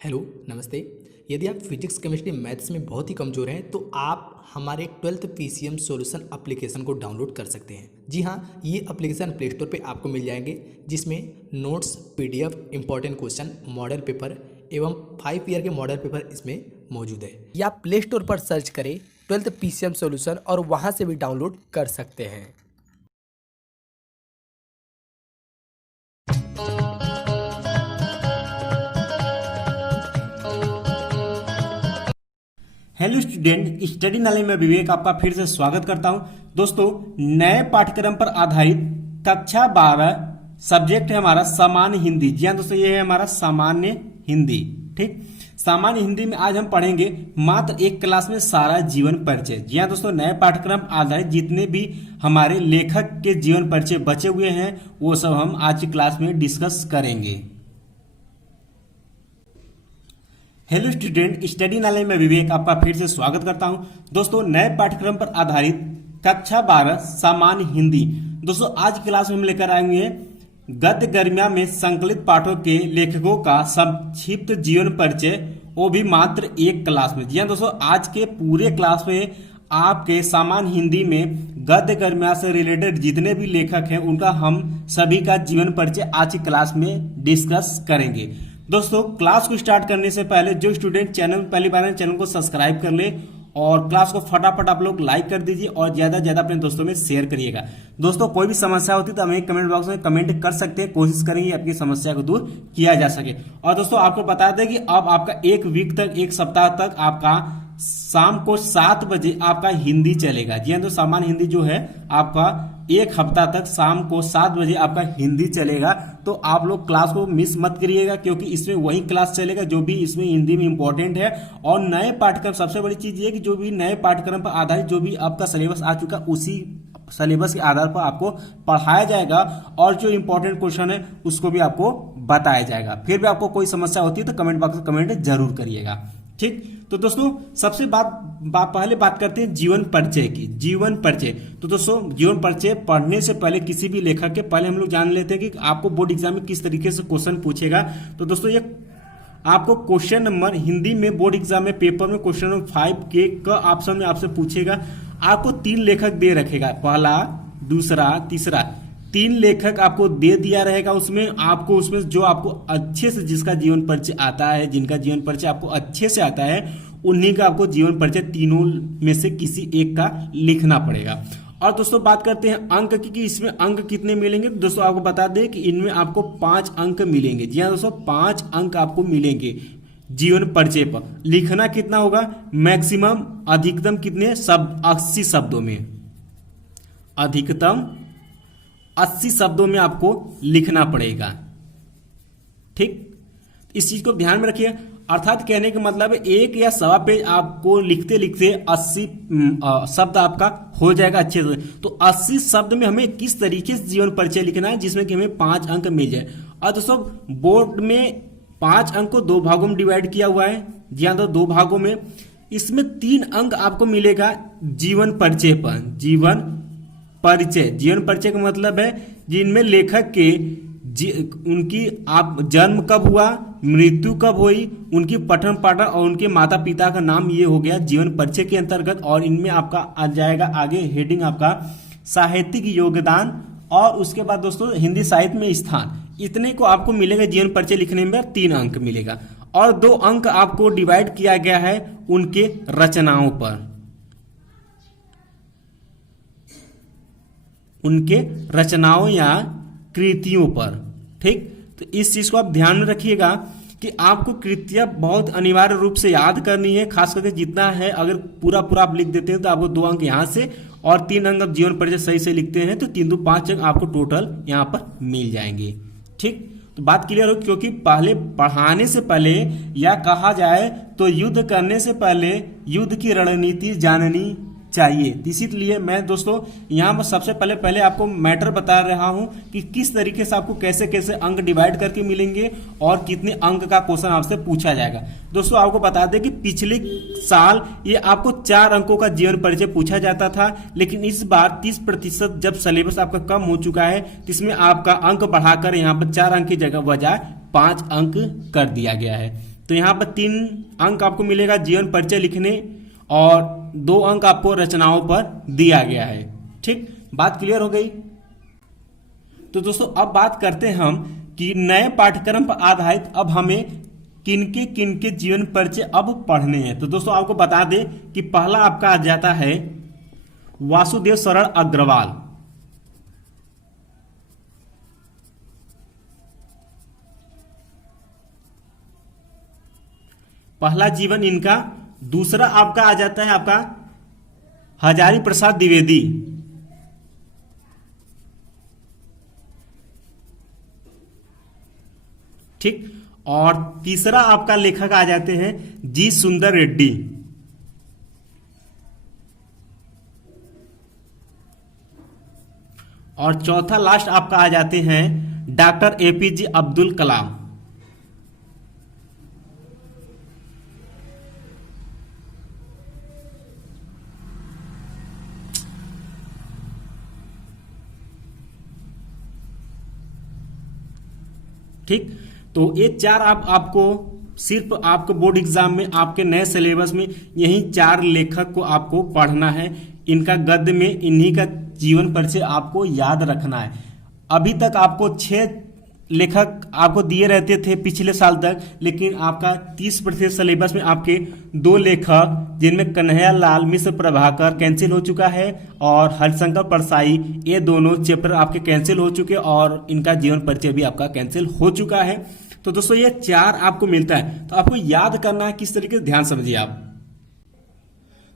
Hello, नमस्ते। यदि आप फिजिक्स, केमिस्ट्री, मैथ्स में बहुत ही कमज़ोर हैं तो आप हमारे 12th पीसीएम सॉल्यूशन एप्लीकेशन को डाउनलोड कर सकते हैं। जी हाँ, ये एप्लीकेशन प्ले स्टोर पे आपको मिल जाएंगे, जिसमें notes, PDF, important question, model paper एवं 5 ईयर के मॉडल पेपर इसमें मौजूद है। या आप प्ले स्टोर पर सर्च करें 12th पीसीएम सॉल्यूशन और वहाँ से भी डाउनलोड कर सकते हैं। हेलो स्टूडेंट, स्टडी नॉलेज में विवेक आपका फिर से स्वागत करता हूं। दोस्तों, नए पाठ्यक्रम पर आधारित कक्षा 12 सब्जेक्ट है हमारा सामान्य हिंदी। जी हाँ दोस्तों, ये है हमारा सामान्य हिंदी। ठीक, सामान्य हिंदी में आज हम पढ़ेंगे मात्र एक क्लास में सारा जीवन परिचय। जी हाँ दोस्तों, नए पाठ्यक्रम आधारित जितने भी हमारे लेखक के जीवन परिचय बचे हुए हैं वो सब हम आज की क्लास में डिस्कस करेंगे। हेलो स्टूडेंट, स्टडी नॉलेज में विवेक आपका फिर से स्वागत करता हूं। दोस्तों, नए पाठ्यक्रम पर आधारित कक्षा 12 सामान्य हिंदी। दोस्तों, आज की क्लास में हम लेकर आएंगे गद्य गर्मिया में संकलित पाठों के लेखकों का संक्षिप्त जीवन परिचय, वो भी मात्र एक क्लास में। जी हाँ दोस्तों, आज के पूरे क्लास में आपके सामान्य हिंदी में गद्य गर्मिया से रिलेटेड जितने भी लेखक हैं उनका हम सभी का जीवन परिचय आज की क्लास में डिस्कस करेंगे। दोस्तों, क्लास को स्टार्ट करने से पहले जो स्टूडेंट चैनल पहली बार है चैनल को सब्सक्राइब कर ले और क्लास को फटाफट आप लोग लाइक कर दीजिए और ज्यादा से ज्यादा अपने दोस्तों में शेयर करिएगा। दोस्तों, कोई भी समस्या होती तो हमें कमेंट बॉक्स में कमेंट कर सकते हैं, कोशिश करेंगे आपकी समस्या को दूर किया जा सके। और दोस्तों, आपको बता दें कि अब आपका एक वीक तक, एक सप्ताह तक आपका शाम को 7 बजे आपका हिंदी चलेगा। जी हाँ, तो सामान्य हिंदी जो है आपका एक हफ्ता तक शाम को 7 बजे आपका हिंदी चलेगा। तो आप लोग क्लास को मिस मत करिएगा, क्योंकि इसमें वही क्लास चलेगा जो भी इसमें हिंदी में इंपॉर्टेंट है। और नए पाठ्यक्रम, सबसे बड़ी चीज ये कि जो भी नए पाठ्यक्रम पर आधारित जो भी आपका सिलेबस आ चुका उसी सिलेबस के आधार पर आपको पढ़ाया जाएगा और जो इंपॉर्टेंट क्वेश्चन है उसको भी आपको बताया जाएगा। फिर भी आपको कोई समस्या होती है तो कमेंट बॉक्स में कमेंट जरूर करिएगा। ठीक, तो दोस्तों सबसे पहले बात करते हैं जीवन परिचय की। जीवन परिचय, तो दोस्तों जीवन परिचय पढ़ने से पहले किसी भी लेखक के पहले हम लोग जान लेते हैं कि आपको बोर्ड एग्जाम में किस तरीके से क्वेश्चन पूछेगा। तो दोस्तों, ये आपको क्वेश्चन नंबर हिंदी में बोर्ड एग्जाम में पेपर में क्वेश्चन नंबर 5 के ऑप्शन में आपसे पूछेगा। आपको 3 लेखक दे रखेगा, पहला, दूसरा, तीसरा। 3 लेखक आपको दे दिया रहेगा। उसमें आपको उसमें जो आपको अच्छे से जिसका जीवन परिचय आता है, जिनका जीवन परिचय आपको अच्छे से आता है, उन्हीं का आपको जीवन परिचय तीनों में से किसी एक का लिखना पड़ेगा। और दोस्तों बात करते हैं अंक की कि इसमें अंक कितने मिलेंगे। दोस्तों आपको बता दें कि इनमें आपको 5 अंक मिलेंगे। जी हाँ दोस्तों, 5 अंक आपको मिलेंगे जीवन परिचय पर। लिखना कितना होगा, मैक्सिमम अधिकतम कितने 80 शब्दों में, अधिकतम 80 शब्दों में आपको लिखना पड़ेगा। ठीक, इस चीज को ध्यान में रखिए। अर्थात कहने का मतलब है 1 या सवा पेज आपको लिखते लिखते 80 शब्द आपका हो जाएगा अच्छे से। तो 80 शब्द में हमें किस तरीके से जीवन परिचय लिखना है जिसमें कि हमें 5 अंक मिल जाए। और दोस्तों बोर्ड में 5 अंक को 2 भागों में डिवाइड किया हुआ है। जी हाँ, तो 2 भागों में इसमें 3 अंक आपको मिलेगा जीवन परिचय पर। जीवन परिचय, जीवन परिचय का मतलब है जिनमें लेखक के उनकी आप जन्म कब हुआ, मृत्यु कब हुई, उनकी पठन पाठन और उनके माता पिता का नाम, ये हो गया जीवन परिचय के अंतर्गत। और इनमें आपका आ जाएगा आगे हेडिंग आपका साहित्यिक योगदान और उसके बाद दोस्तों हिंदी साहित्य में स्थान। इतने को आपको मिलेगा जीवन परिचय लिखने में 3 अंक मिलेगा। और 2 अंक आपको डिवाइड किया गया है उनके रचनाओं पर, उनके रचनाओं या कृतियों पर। ठीक, तो इस चीज को आप ध्यान में रखिएगा कि आपको कृतियां बहुत अनिवार्य रूप से याद करनी है। खास करके जितना है, अगर पूरा आप लिख देते हैं तो आपको 2 अंक यहां से और 3 अंक आप जीवन परिचय सही से लिखते हैं तो 3 2 5 अंक आपको टोटल यहां पर मिल जाएंगे। ठीक, तो बात क्लियर हो, क्योंकि पहले पढ़ाने से पहले या कहा जाए तो युद्ध करने से पहले युद्ध की रणनीति जाननी चाहिए। इसीलिए मैं दोस्तों यहाँ पर सबसे पहले आपको मैटर बता रहा हूं कि किस तरीके से आपको कैसे कैसे अंक डिवाइड करके मिलेंगे और कितने अंक का क्वेश्चन आपसे पूछा जाएगा। दोस्तों आपको बता दें कि पिछले साल ये आपको 4 अंकों का जीवन परिचय पूछा जाता था, लेकिन इस बार 30% जब सिलेबस आपका कम हो चुका है तो इसमें आपका अंक बढ़ाकर यहाँ पर 4 अंक की जगह बजाय 5 अंक कर दिया गया है। तो यहाँ पर 3 अंक आपको मिलेगा जीवन परिचय लिखने और 2 अंक आपको रचनाओं पर दिया गया है। ठीक, बात क्लियर हो गई। तो दोस्तों अब बात करते हैं हम कि नए पाठ्यक्रम पर आधारित अब हमें किनके जीवन परिचय अब पढ़ने हैं। तो दोस्तों आपको बता दें कि पहला आपका आ जाता है वासुदेव शरण अग्रवाल। पहला जीवन इनका। दूसरा आपका आ जाता है आपका हजारी प्रसाद द्विवेदी। ठीक, और तीसरा आपका लेखक आ जाते हैं जी सुंदर रेड्डी। और चौथा लास्ट आपका आ जाते हैं डॉक्टर एपीजे अब्दुल कलाम। ठीक, तो ये 4 आपको सिर्फ आपको बोर्ड एग्जाम में आपके नए सिलेबस में यही 4 लेखक को आपको पढ़ना है। इनका गद्य में इन्हीं का जीवन परिचय आपको याद रखना है। अभी तक आपको 6 लेखक आपको दिए रहते थे पिछले साल तक, लेकिन आपका 30% सिलेबस में आपके 2 लेखक जिनमें कन्हैया लाल मिश्र प्रभाकर कैंसिल हो चुका है और हरिशंकर परसाई, ये दोनों चैप्टर आपके कैंसिल हो चुके और इनका जीवन परिचय भी आपका कैंसिल हो चुका है। तो दोस्तों ये 4 आपको मिलता है, तो आपको याद करना है किस तरीके से, ध्यान समझिए आप।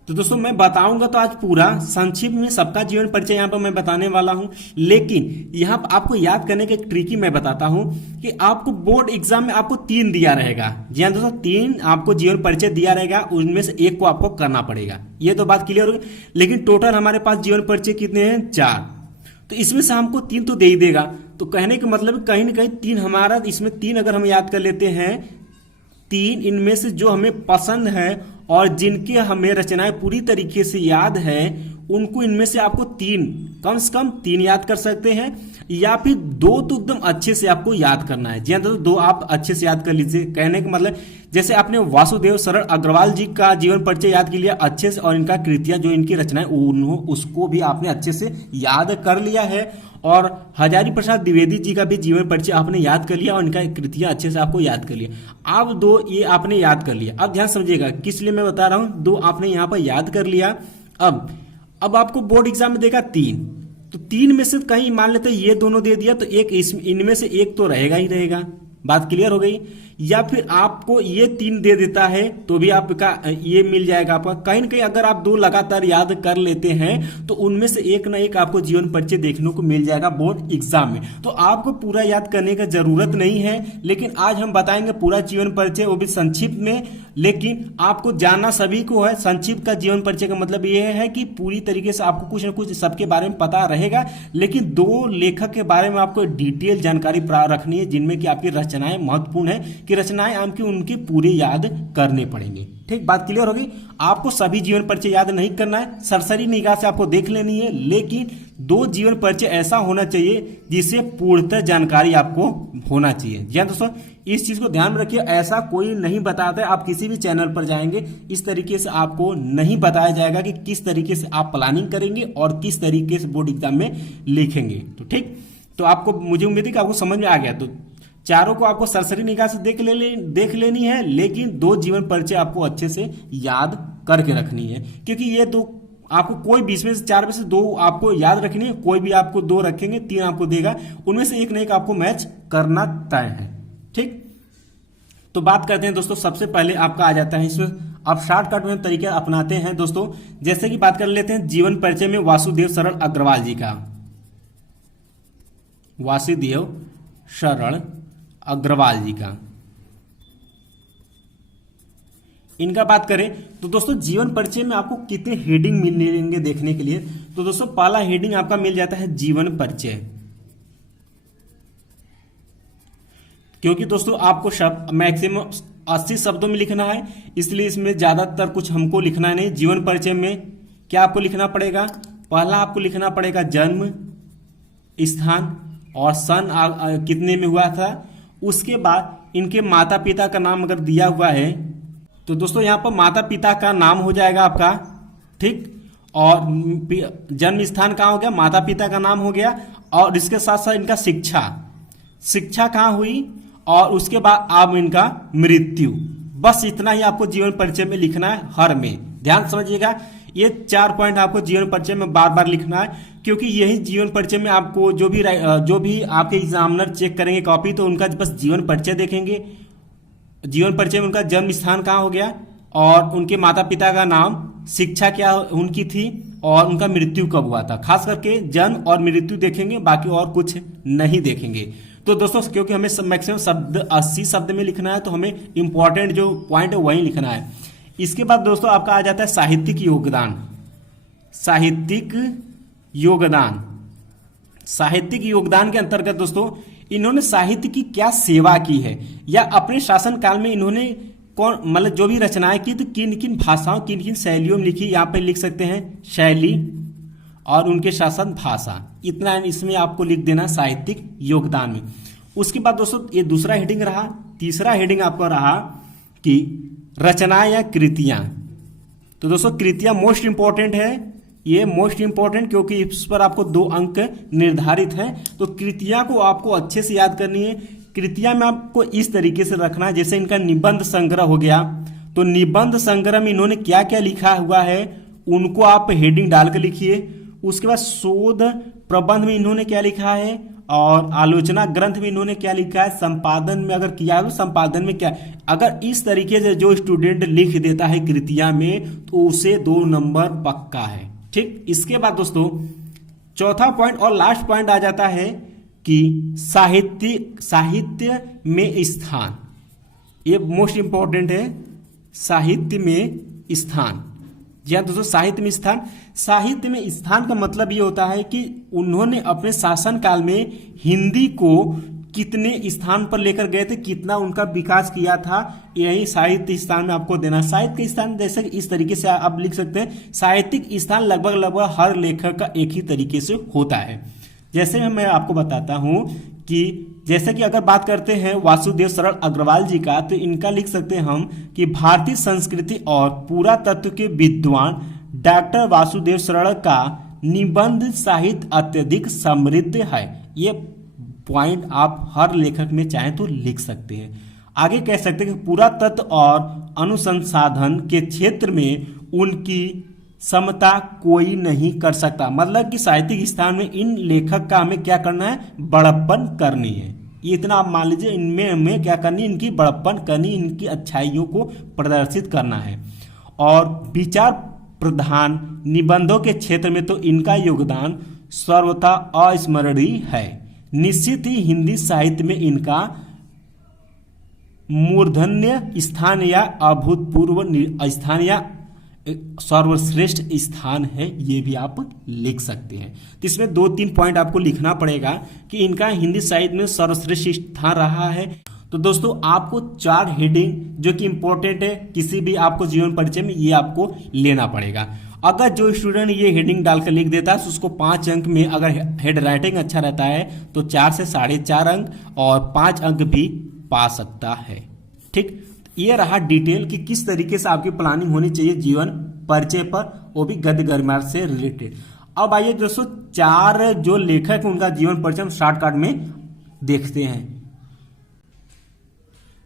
तो दोस्तों मैं बताऊंगा तो आज पूरा संक्षिप्त में सबका जीवन परिचय यहाँ पर मैं बताने वाला हूं, लेकिन यहाँ पर आपको याद करने के एक ट्रिकी मैं बताता हूं कि आपको बोर्ड एग्जाम में आपको 3 दिया रहेगा। जी हाँ दोस्तों, 3 आपको जीवन परिचय दिया रहेगा, उनमें से 1 को आपको करना पड़ेगा। ये तो बात क्लियर होगी। लेकिन टोटल हमारे पास जीवन परिचय कितने हैं? 4। तो इसमें से हमको 3 तो दे ही देगा। तो कहने का मतलब कहीं ना कहीं 3 हमारा, इसमें 3 अगर हम याद कर लेते हैं, 3 इनमें से जो हमें पसंद है और जिनके हमें रचनाएं पूरी तरीके से याद है, उनको इनमें से आपको 3 कम से कम 3 याद कर सकते हैं, या फिर 2 तो एकदम अच्छे से आपको याद करना है। जी हाँ दोस्तों, 2 आप अच्छे से याद कर लीजिए। कहने का मतलब जैसे आपने वासुदेव शरण अग्रवाल जी का जीवन परिचय याद कर लिया अच्छे से, और इनका कृतियां जो इनकी रचनाएं उसको भी आपने अच्छे से याद कर लिया है, और हजारी प्रसाद द्विवेदी जी का भी जीवन परिचय आपने याद कर लिया और इनका कृतियां अच्छे से आपको याद कर लिया। अब 2 ये आपने याद कर लिया। अब ध्यान समझिएगा किस लिए मैं बता रहा हूं। 2 आपने यहां पर याद कर लिया। अब आपको बोर्ड एग्जाम में देगा 3, तो 3 में से कहीं मान लेते ये दोनों दे दिया, तो एक इनमें से 1 तो रहेगा ही रहेगा। बात क्लियर हो गई। या फिर आपको ये 3 दे देता है तो भी आपका ये मिल जाएगा आपका। कहीं ना कहीं अगर आप 2 लगातार याद कर लेते हैं तो उनमें से एक ना एक आपको जीवन परिचय देखने को मिल जाएगा बोर्ड एग्जाम में। तो आपको पूरा याद करने की जरूरत नहीं है, लेकिन आज हम बताएंगे पूरा जीवन परिचय, वो भी संक्षिप्त में। लेकिन आपको जानना सभी को है, संक्षिप्त का जीवन परिचय का मतलब ये है कि पूरी तरीके से आपको कुछ ना कुछ सबके बारे में पता रहेगा, लेकिन 2 लेखक के बारे में आपको डिटेल जानकारी रखनी है, जिनमें कि आपकी रचनाएं महत्वपूर्ण है कि रचनाएं आपकी उनकी पूरी याद करने पड़ेंगे। ठीक, बात क्लियर होगी। आपको सभी जीवन परिचय याद नहीं करना है, सरसरी निगाह से आपको देख लेनी है, लेकिन 2 जीवन परिचय ऐसा होना चाहिए जिससे पूर्णतः जानकारी आपको होना चाहिए। जी हाँ दोस्तों, इस चीज को ध्यान में रखिए। ऐसा कोई नहीं बताता है, आप किसी भी चैनल पर जाएंगे इस तरीके से आपको नहीं बताया जाएगा कि किस तरीके से आप प्लानिंग करेंगे और किस तरीके से बोर्ड एग्जाम में लिखेंगे। तो ठीक, तो आपको, मुझे उम्मीद है कि आपको समझ में आ गया। तो चारों को आपको सरसरी निगाह से देख लेनी है, लेकिन 2 जीवन परिचय आपको अच्छे से याद करके रखनी है, क्योंकि ये 2 आपको कोई 20 में से 4 में से 2 आपको याद रखनी है। कोई भी आपको 2 रखेंगे, 3 आपको देगा, उनमें से एक न एक आपको मैच करना तय है। ठीक, तो बात करते हैं दोस्तों। सबसे पहले आपका आ जाता है इसमें, आप शॉर्टकट में तरीके अपनाते हैं दोस्तों। जैसे कि बात कर लेते हैं जीवन परिचय में वासुदेव शरण अग्रवाल जी का। वासुदेव शरण अग्रवाल जी का इनका बात करें तो दोस्तों जीवन परिचय में आपको कितने हेडिंग मिलेंगे देखने के लिए। तो दोस्तों पहला हेडिंग आपका मिल जाता है जीवन परिचय, क्योंकि दोस्तों आपको शब्द मैक्सिमम 80 शब्दों में लिखना है, इसलिए इसमें ज्यादातर कुछ हमको लिखना नहीं। जीवन परिचय में क्या आपको लिखना पड़ेगा? पहला आपको लिखना पड़ेगा जन्म स्थान और सन कितने में हुआ था। उसके बाद इनके माता पिता का नाम अगर दिया हुआ है तो दोस्तों यहाँ पर माता पिता का नाम हो जाएगा आपका, ठीक। और जन्म स्थान कहाँ हो गया, माता पिता का नाम हो गया। और इसके साथ साथ इनका शिक्षा कहाँ हुई, और उसके बाद आप इनका मृत्यु। बस इतना ही आपको जीवन परिचय में लिखना है हर में। ध्यान समझिएगा, ये 4 पॉइंट आपको जीवन परिचय में बार बार लिखना है, क्योंकि यही जीवन परिचय में आपको जो भी आपके एग्जामिनर चेक करेंगे कॉपी, तो उनका बस जीवन परिचय देखेंगे। जीवन परिचय में उनका जन्म स्थान कहाँ हो गया, और उनके माता पिता का नाम, शिक्षा क्या उनकी थी, और उनका मृत्यु कब हुआ था। खास करके जन्म और मृत्यु देखेंगे, बाकी और कुछ नहीं देखेंगे। तो दोस्तों क्योंकि हमें मैक्सिमम शब्द 80 शब्द में लिखना है, तो हमें इंपॉर्टेंट जो पॉइंट है वही लिखना है। इसके बाद दोस्तों आपका आ जाता है साहित्यिक योगदान। साहित्यिक योगदान के अंतर्गत दोस्तों इन्होंने साहित्य की क्या सेवा की है, या अपने शासन काल में इन्होंने मतलब जो भी रचनाएं की तो किन किन भाषाओं, किन किन शैलियों में लिखी। यहाँ पे लिख सकते हैं शैली और उनके शासन भाषा, इतना इसमें आपको लिख देना साहित्यिक योगदान में। उसके बाद दोस्तों ये दूसरा हेडिंग रहा। तीसरा हेडिंग आपका रहा कि रचनाएं या कृतियां। तो दोस्तों कृतियां मोस्ट इंपॉर्टेंट है, ये मोस्ट इंपॉर्टेंट क्योंकि इस पर आपको 2 अंक निर्धारित हैं। तो कृतियां को आपको अच्छे से याद करनी है। कृतियां में आपको इस तरीके से रखना है, जैसे इनका निबंध संग्रह हो गया, तो निबंध संग्रह में इन्होंने क्या क्या लिखा हुआ है उनको आप हेडिंग डाल कर लिखिए। उसके बाद शोध प्रबंध में इन्होंने क्या लिखा है, और आलोचना ग्रंथ में इन्होंने क्या लिखा है, संपादन में अगर किया है तो संपादन में क्या। अगर इस तरीके से जो स्टूडेंट लिख देता है कृतियां में तो उसे 2 नंबर पक्का है, ठीक। इसके बाद दोस्तों चौथा पॉइंट और लास्ट पॉइंट आ जाता है कि साहित्य में स्थान। ये मोस्ट इंपॉर्टेंट है, साहित्य में स्थान। जी हाँ दोस्तों, साहित्य में स्थान का मतलब ये होता है कि उन्होंने अपने शासन काल में हिंदी को कितने स्थान पर लेकर गए थे, कितना उनका विकास किया था, यही साहित्य स्थान में आपको देना। साहित्य स्थान जैसे इस तरीके से आप लिख सकते हैं, साहित्यिक स्थान लगभग हर लेखक का एक ही तरीके से होता है। जैसे मैं आपको बताता हूं कि जैसे कि अगर बात करते हैं वासुदेव सरल अग्रवाल जी का, तो इनका लिख सकते हैं हम कि भारतीय संस्कृति और पुरातत्व के विद्वान डॉक्टर वासुदेव सरल का निबंध साहित्य अत्यधिक समृद्ध है। ये पॉइंट आप हर लेखक में चाहें तो लिख सकते हैं। आगे कह सकते हैं कि पुरातत्व और अनुसंधान के क्षेत्र में उनकी समता कोई नहीं कर सकता। मतलब कि साहित्यिक स्थान में इन लेखक का हमें क्या करना है, बड़प्पन करनी है। ये इतना आप मान लीजिए, इनमें हमें क्या करनी, इनकी बड़प्पन करनी, इनकी अच्छाइयों को प्रदर्शित करना है। और विचार प्रधान निबंधों के क्षेत्र में तो इनका योगदान सर्वथा अस्मरणीय है। निश्चित ही हिंदी साहित्य में इनका मूर्धन्य स्थान या अभूतपूर्व स्थान या सर्वश्रेष्ठ स्थान है, ये भी आप लिख सकते हैं। तो इसमें 2-3 पॉइंट आपको लिखना पड़ेगा कि इनका हिंदी साहित्य में सर्वश्रेष्ठ स्थान रहा है। तो दोस्तों आपको 4 हेडिंग जो कि इंपॉर्टेंट है किसी भी आपको जीवन परिचय में, ये आपको लेना पड़ेगा। अगर जो स्टूडेंट ये हेडिंग डालकर लिख देता है तो उसको 5 अंक में, अगर हेड राइटिंग अच्छा रहता है तो 4 से 4.5 अंक और 5 अंक भी पा सकता है, ठीक। ये रहा डिटेल कि किस तरीके से आपकी प्लानिंग होनी चाहिए जीवन परिचय पर, वो भी गद्य ग्रामर से रिलेटेड। अब आइए दोस्तों 4 जो लेखक उनका जीवन परिचय शॉर्टकट में देखते हैं।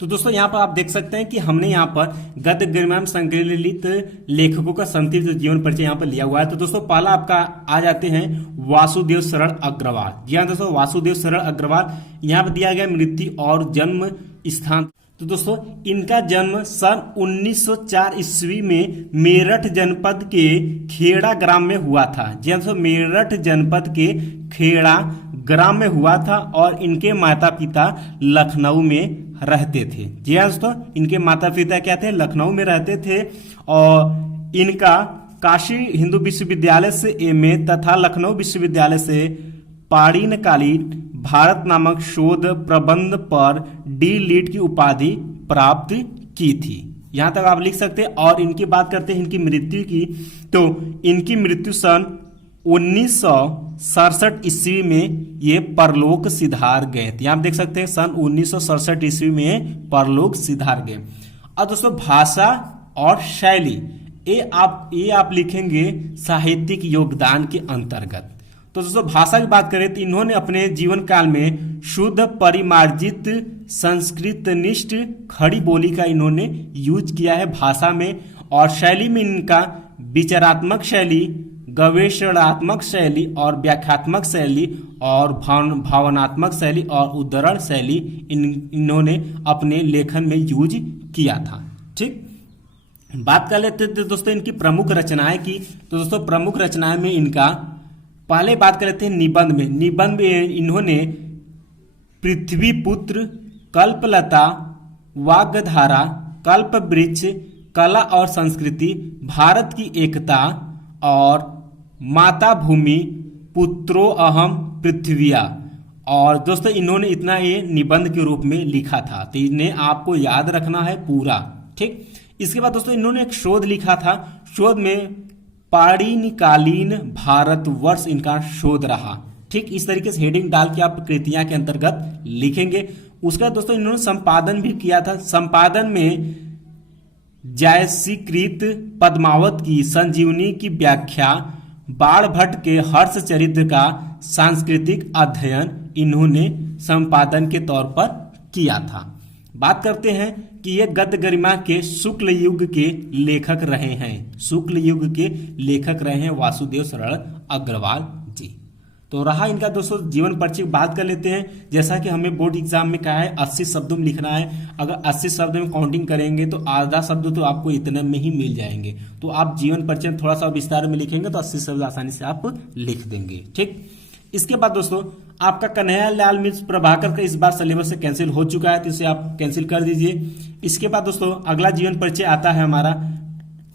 तो दोस्तों यहाँ पर आप देख सकते हैं कि हमने यहाँ पर गद्य ग्रामर में संकलित लेखकों का संक्षिप्त जीवन परिचय यहाँ पर लिया हुआ है। तो दोस्तों पहला आपका आ जाते हैं वासुदेव सरल अग्रवाल। जी हाँ दोस्तों, वासुदेव सरल अग्रवाल, यहाँ पर दिया गया मृत्यु और जन्म स्थान। तो दोस्तों इनका जन्म सन 1904 ईस्वी में मेरठ जनपद के खेड़ा ग्राम में हुआ था। जी हाँ दोस्तों, मेरठ जनपद के खेड़ा ग्राम में हुआ था और इनके माता पिता लखनऊ में रहते थे। जी हाँ दोस्तों, इनके माता पिता क्या थे, लखनऊ में रहते थे। और इनका काशी हिंदू विश्वविद्यालय से एमए तथा लखनऊ विश्वविद्यालय से पाणिनिकालीन भारत नामक शोध प्रबंध पर डी.लिट की उपाधि प्राप्त की थी। यहां तक आप लिख सकते हैं। और इनकी बात करते हैं इनकी मृत्यु की, तो इनकी मृत्यु सन 1900 1967 ईस्वी में ये परलोक सिधार गए थे। आप देख सकते हैं सन 1967 ईस्वी में परलोक सिधार गए। अब दोस्तों भाषा और शैली, ये आप लिखेंगे साहित्यिक योगदान के अंतर्गत। तो दोस्तों भाषा की बात करें तो इन्होंने अपने जीवन काल में शुद्ध परिमार्जित संस्कृतनिष्ठ खड़ी बोली का इन्होंने यूज किया है भाषा में। और शैली में इनका विचारात्मक शैली, गवेषणात्मक शैली और व्याख्यात्मक शैली और भावनात्मक शैली और उद्धरण शैली इन्होंने अपने लेखन में यूज किया था। ठीक, बात कर लेते थे दोस्तों इनकी प्रमुख रचनाएं की। तो दोस्तों प्रमुख रचनाएं में इनका पहले बात कर लेते हैं निबंध में। निबंध में इन्होंने पृथ्वीपुत्र, कल्पलता, वाग्धारा, कल्पवृक्ष, कला और संस्कृति, भारत की एकता और माता भूमि, पुत्रो अहम पृथ्विया। और दोस्तों इन्होंने इतना ये निबंध के रूप में लिखा था, तो इन्हें आपको याद रखना है पूरा। ठीक, इसके बाद दोस्तों इन्होंने एक शोध लिखा था। शोध में पाणिनिकालीन भारतवर्ष इनका शोध रहा। ठीक, इस तरीके से हेडिंग डाल के आप कृतियां के अंतर्गत लिखेंगे। उसका दोस्तों इन्होंने संपादन भी किया था। संपादन में जयसीकृत पद्मावत की संजीवनी की व्याख्या, बाणभट्ट के हर्ष चरित्र का सांस्कृतिक अध्ययन इन्होंने संपादन के तौर पर किया था। बात करते हैं कि ये गद्य गरिमा के शुक्ल युग के लेखक रहे हैं। शुक्ल युग के लेखक रहे हैं वासुदेव शरण अग्रवाल जी। तो रहा इनका दोस्तों जीवन परिचय। बात कर लेते हैं, जैसा कि हमें बोर्ड एग्जाम में कहा है 80 शब्दों में लिखना है। अगर 80 शब्द में काउंटिंग करेंगे तो आधा शब्द तो आपको इतने में ही मिल जाएंगे। तो आप जीवन परिचय थोड़ा सा विस्तार में लिखेंगे तो 80 शब्द आसानी से आप लिख देंगे। ठीक, इसके बाद दोस्तों आपका कन्हैयालाल मिश्र प्रभाकर का इस बार सिलेबस से कैंसिल हो चुका है, तो इसे आप कैंसिल कर दीजिए। इसके बाद दोस्तों अगला जीवन परिचय आता है हमारा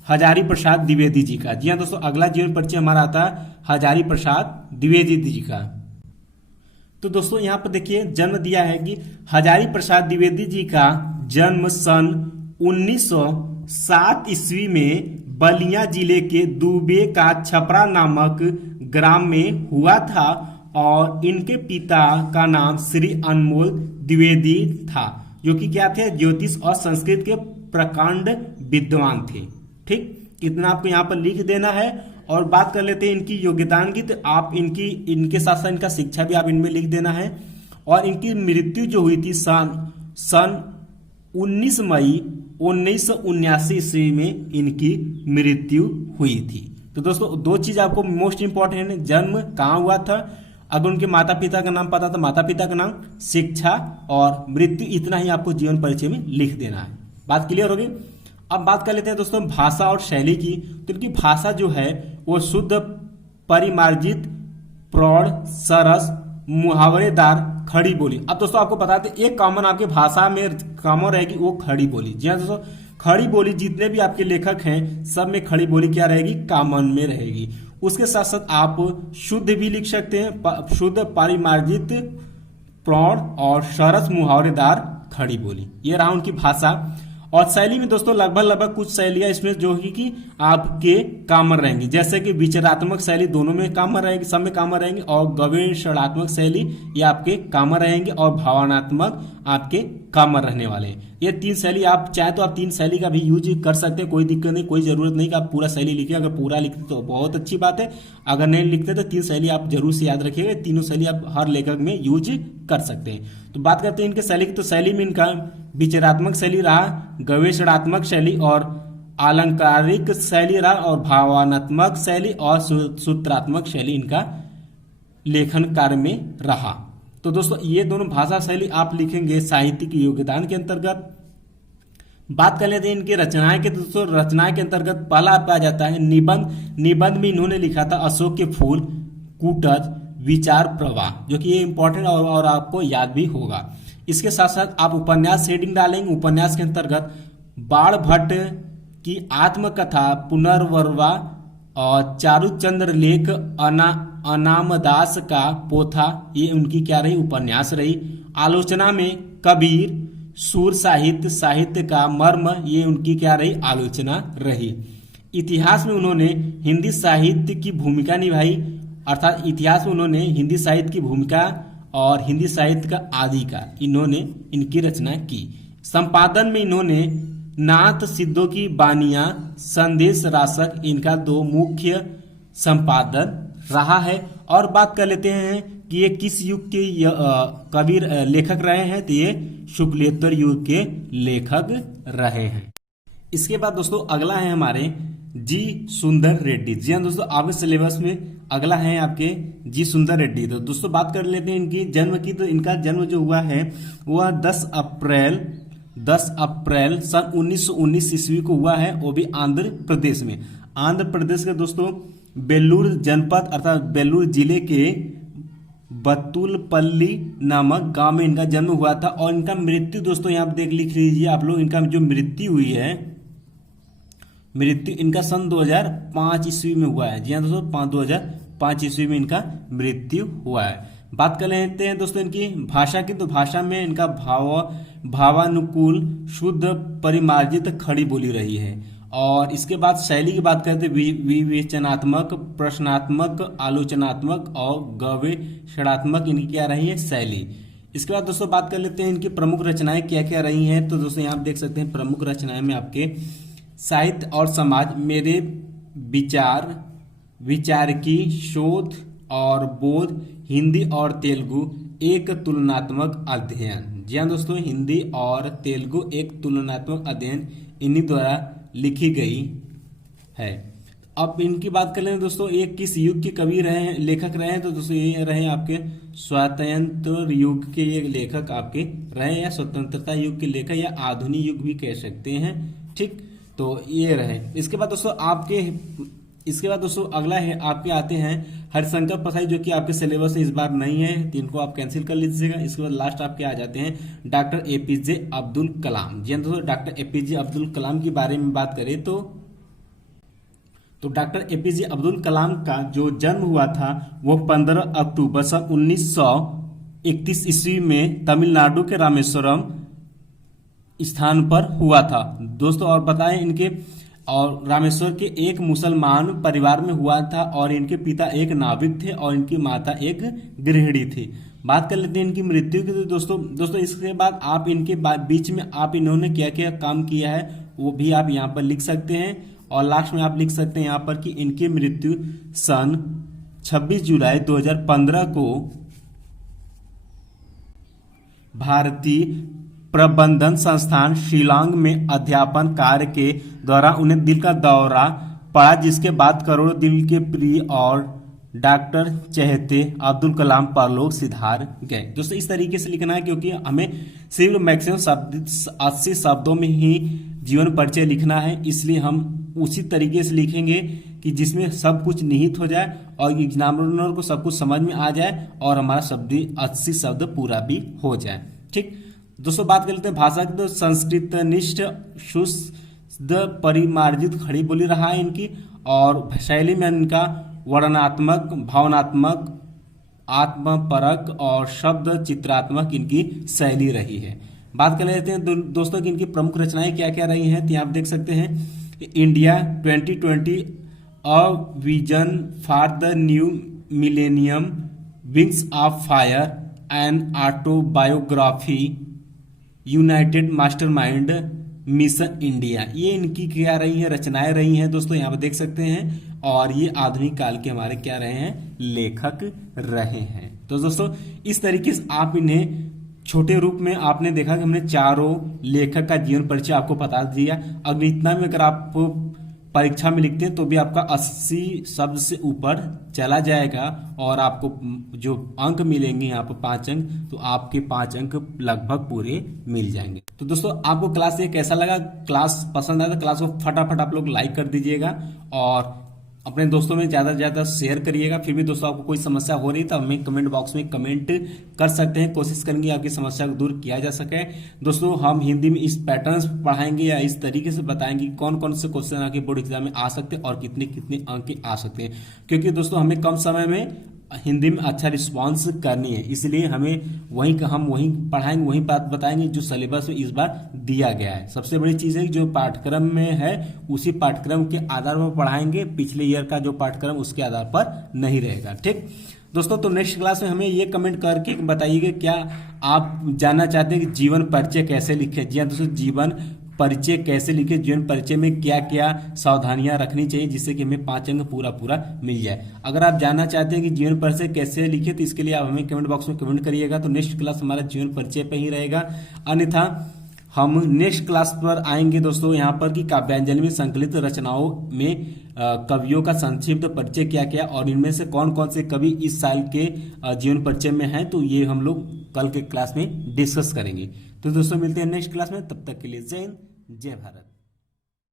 हजारी प्रसाद द्विवेदी जी का। जी हाँ दोस्तों, अगला जीवन परिचय हमारा आता है हजारी प्रसाद द्विवेदी जी का। तो दोस्तों यहाँ पर देखिए जन्म दिया है कि हजारी प्रसाद द्विवेदी जी का जन्म सन 1907 ईस्वी में बलिया जिले के दुबे का छपरा नामक ग्राम में हुआ था। और इनके पिता का नाम श्री अनमोल द्विवेदी था, जो कि क्या थे, ज्योतिष और संस्कृत के प्रकांड विद्वान थे। ठीक, इतना आपको यहाँ पर लिख देना है। और बात कर लेते हैं इनकी योग्यतान की, तो आप इनके साथ साथ इनका शिक्षा भी आप इनमें लिख देना है। और इनकी मृत्यु जो हुई थी सन 19 मई 1979 ईस्वी में इनकी मृत्यु हुई थी। तो दोस्तों दो चीज आपको मोस्ट इंपॉर्टेंट है, जन्म कहाँ हुआ था, अगर उनके माता पिता का नाम पता था माता पिता का नाम, शिक्षा और मृत्यु, इतना ही आपको जीवन परिचय में लिख देना है। बात क्लियर होगी। अब बात कर लेते हैं दोस्तों भाषा और शैली की। तो इनकी भाषा जो है वो शुद्ध परिमार्जित, प्रौढ़, सरस, मुहावरेदार, खड़ी बोली। अब दोस्तों आपको बताते एक कॉमन आपकी भाषा में कॉमन रहेगी, वो खड़ी बोली। जी हाँ दोस्तों, खड़ी बोली जितने भी आपके लेखक हैं सब में खड़ी बोली क्या रहेगी, कॉमन में रहेगी। उसके साथ साथ आप शुद्ध भी लिख सकते हैं, शुद्ध परिमार्जित, प्रौढ़ और सरस मुहावरेदार खड़ी बोली। ये रहा उनकी भाषा। और शैली में दोस्तों लगभग कुछ शैलियां इसमें जो कि आपके कॉमन रहेंगी, जैसे कि विचारात्मक शैली दोनों में कॉमन रहेगी, सब में कॉमन रहेंगी। और गवेषणात्मक शैली ये आपके कॉमन रहेंगे और भावनात्मक आपके कॉमन रहने वाले हैं। ये तीन शैली आप चाहे तो आप तीन शैली का भी यूज कर सकते हैं, कोई दिक्कत नहीं, कोई जरूरत नहीं कि आप पूरा शैली लिखिए। अगर पूरा लिखते तो बहुत अच्छी बात है, अगर नहीं लिखते तो तीन शैली आप जरूर से याद रखिएगा। तीनों शैली आप हर लेखक में यूज कर सकते हैं। तो बात करते हैं इनके शैली की। तो शैली में इनका विचारात्मक शैली रहा, गवेषणात्मक शैली और अलंकारिक शैली रहा, और भावनात्मक शैली और सूत्रात्मक शैली इनका लेखन कार्य में रहा। तो दोस्तों ये दोनों भाषा शैली आप लिखेंगे साहित्यिक योगदान के अंतर्गत। बात कर लेते हैं इनकी रचनाएं के। दोस्तों रचनाएं के अंतर्गत पहला आ जाता है निबंध। निबंध में इन्होंने लिखा था अशोक के फूल, कूटज, विचार प्रवाह, जो कि ये इंपॉर्टेंट और आपको याद भी होगा। इसके साथ साथ आप उपन्यास हेडिंग डालेंगे। उपन्यास के अंतर्गत बाणभट्ट की आत्मकथा पुनर्वरवा और चारुचंद्र लेख अनामदास का पोथा, ये उनकी क्या रही, उपन्यास रही। आलोचना में कबीर, सूर साहित्य, साहित्य का मर्म, ये उनकी क्या रही, आलोचना रही। इतिहास में उन्होंने हिंदी साहित्य की भूमिका निभाई अर्थात इतिहास में उन्होंने हिंदी साहित्य की भूमिका और हिंदी साहित्य का आदि का इन्होंने इनकी रचना की। संपादन में इन्होंने नाथ सिद्धों की बानियां, संदेश रासक इनका 2 मुख्य संपादन रहा है। और बात कर लेते हैं कि ये किस युग के कवि लेखक रहे हैं, तो ये शुक्लेत्तर युग के लेखक रहे हैं। इसके बाद दोस्तों अगला है हमारे जी सुंदर रेड्डी। जी हाँ दोस्तों, आपके सिलेबस में अगला है आपके जी सुंदर रेड्डी। तो दोस्तों बात कर लेते हैं इनकी जन्म की। तो इनका जन्म जो हुआ है वह 10 अप्रैल सन 1919 ईस्वी को हुआ है, वो भी आंध्र प्रदेश में। आंध्र प्रदेश के दोस्तों बेल्लूर जनपद अर्थात बेल्लूर जिले के बतुलपल्ली नामक गांव में इनका जन्म हुआ था। और इनका मृत्यु दोस्तों यहाँ देख लिख लीजिए आप लोग, इनका जो मृत्यु हुई है, मृत्यु इनका सन 2005 ईस्वी में हुआ है। जी हाँ दोस्तों, 2005 ईस्वी में इनका मृत्यु हुआ है। बात कर लेते हैं दोस्तों इनकी भाषा की। तो भाषा में इनका भावानुकूल शुद्ध परिमार्जित खड़ी बोली रही है। और इसके बाद शैली की बात करते हैं विवेचनात्मक, प्रश्नात्मक, आलोचनात्मक और गवेषणात्मक इनकी क्या रही है शैली। इसके बाद दोस्तों बात कर लेते हैं इनकी प्रमुख रचनाएं क्या क्या रही हैं। तो दोस्तों यहाँ आप देख सकते हैं प्रमुख रचनाएं में आपके साहित्य और समाज, मेरे विचार की शोध और बोध, हिंदी और तेलुगु एक तुलनात्मक अध्ययन। जी हाँ दोस्तों, हिंदी और तेलुगु एक तुलनात्मक अध्ययन इन्हीं द्वारा लिखी गई है। अब इनकी बात कर लें दोस्तों, ये किस युग के कवि रहे हैं, लेखक रहे हैं। तो दोस्तों ये रहे आपके स्वातंत्र युग के ये लेखक आपके रहे, या स्वतंत्रता युग के लेखक, या आधुनिक युग भी कह सकते हैं। ठीक, तो ये रहे। इसके बाद दोस्तों अगला है आपके आते हैं हरिशंकर प्रसाद, जो कि आपके सिलेबस में इस बार नहीं है, तो इनको आप कैंसिल कर लीजिएगा। इसके बाद लास्ट आपके आ जाते हैं डॉक्टर एपीजे अब्दुल कलाम। जी दोस्तों, डॉक्टर एपीजे अब्दुल कलाम के बारे में बात करें तो डॉक्टर एपीजे अब्दुल कलाम का जो जन्म हुआ था वो 15 अक्टूबर सन 1931 ईस्वी में तमिलनाडु के रामेश्वरम स्थान पर हुआ था दोस्तों। और बताएं इनके और रामेश्वर के एक मुसलमान परिवार में हुआ था, और इनके पिता एक नाविक थे और इनकी माता एक गृहिणी थी। बात कर लेते हैं इनकी मृत्यु की। तो दोस्तों इसके बाद आप इनके बीच में आप इन्होंने क्या क्या काम किया है वो भी आप यहाँ पर लिख सकते हैं। और लास्ट में आप लिख सकते हैं यहाँ पर कि इनकी मृत्यु सन 26 जुलाई 2015 को भारतीय प्रबंधन संस्थान शिलांग में अध्यापन कार्य के दौरान उन्हें दिल का दौरा पड़ा, जिसके बाद करोड़ों दिल के प्रिय और डॉक्टर चहेते अब्दुल कलाम परलोक सिधार गए। दोस्तों इस तरीके से लिखना है, क्योंकि हमें सिर्फ मैक्सिमम 80 शब्दों में ही जीवन परिचय लिखना है, इसलिए हम उसी तरीके से लिखेंगे कि जिसमें सब कुछ निहित हो जाए और एग्जामिनर को सब कुछ समझ में आ जाए और हमारा 80 शब्द पूरा भी हो जाए। ठीक दोस्तों, बात कर लेते हैं भाषा की। तो संस्कृतनिष्ठ शुद्ध परिमार्जित खड़ी बोली रहा है इनकी, और शैली में इनका वर्णनात्मक, भावनात्मक, आत्मपरक और शब्द चित्रात्मक इनकी शैली रही है। बात कर लेते हैं दोस्तों कि इनकी प्रमुख रचनाएं क्या क्या रही हैं। तो आप देख सकते हैं India 2020 a vision for the new millennium, wings of fire, an autobiography, United mastermind, mission India, ये इनकी क्या रही है, रचनाएं रही हैं दोस्तों, यहाँ पे देख सकते हैं। और ये आधुनिक काल के हमारे क्या रहे हैं, लेखक रहे हैं। तो दोस्तों इस तरीके से आप इन्हें छोटे रूप में आपने देखा कि हमने चारों लेखक का जीवन परिचय आपको बता दिया। अगर इतना में अगर आप परीक्षा में लिखते हैं तो भी आपका 80 शब्द से ऊपर चला जाएगा, और आपको जो अंक मिलेंगे यहाँ पर 5 अंक, तो आपके 5 अंक लगभग पूरे मिल जाएंगे। तो दोस्तों आपको क्लास ये कैसा लगा, क्लास पसंद आया तो क्लास को फटाफट आप लोग लाइक कर दीजिएगा और अपने दोस्तों में ज़्यादा से ज़्यादा शेयर करिएगा। फिर भी दोस्तों आपको कोई समस्या हो रही तो हमें कमेंट बॉक्स में कमेंट कर सकते हैं, कोशिश करेंगे आपकी समस्या को दूर किया जा सके। दोस्तों हम हिंदी में इस पैटर्न्स पढ़ाएंगे या इस तरीके से बताएंगे कौन कौन से क्वेश्चन आपके बोर्ड एग्जाम में आ सकते हैं और कितने कितने अंक आ सकते हैं, क्योंकि दोस्तों हमें कम समय में हिंदी में अच्छा रिस्पांस करनी है, इसलिए हमें हम वहीं पढ़ाएंगे, वहीं बात बताएंगे जो सिलेबस में इस बार दिया गया है। सबसे बड़ी चीज़ है कि जो पाठ्यक्रम में है उसी पाठ्यक्रम के आधार पर पढ़ाएंगे, पिछले ईयर का जो पाठ्यक्रम उसके आधार पर नहीं रहेगा। ठीक दोस्तों, तो नेक्स्ट क्लास में हमें ये कमेंट करके बताइएगा क्या आप जानना चाहते हैं कि जीवन परिचय कैसे लिखें। जी हाँ दोस्तों, जीवन परिचय कैसे लिखे, जीवन परिचय में क्या क्या सावधानियां रखनी चाहिए जिससे कि हमें 5 अंक पूरा मिल जाए। अगर आप जानना चाहते हैं कि जीवन परिचय कैसे लिखे तो इसके लिए आप हमें कमेंट बॉक्स में कमेंट करिएगा। तो नेक्स्ट क्लास हमारा जीवन परिचय पे ही रहेगा। अन्यथा हम नेक्स्ट क्लास पर आएंगे दोस्तों यहाँ पर कि काव्यांजलि में संकलित रचनाओं में कवियों का संक्षिप्त परिचय क्या क्या और इनमें से कौन कौन से कवि इस साल के जीवन परिचय में हैं, तो ये हम लोग कल के क्लास में डिस्कस करेंगे। तो दोस्तों मिलते हैं नेक्स्ट क्लास में, तब तक के लिए जय हिंद जय भारत।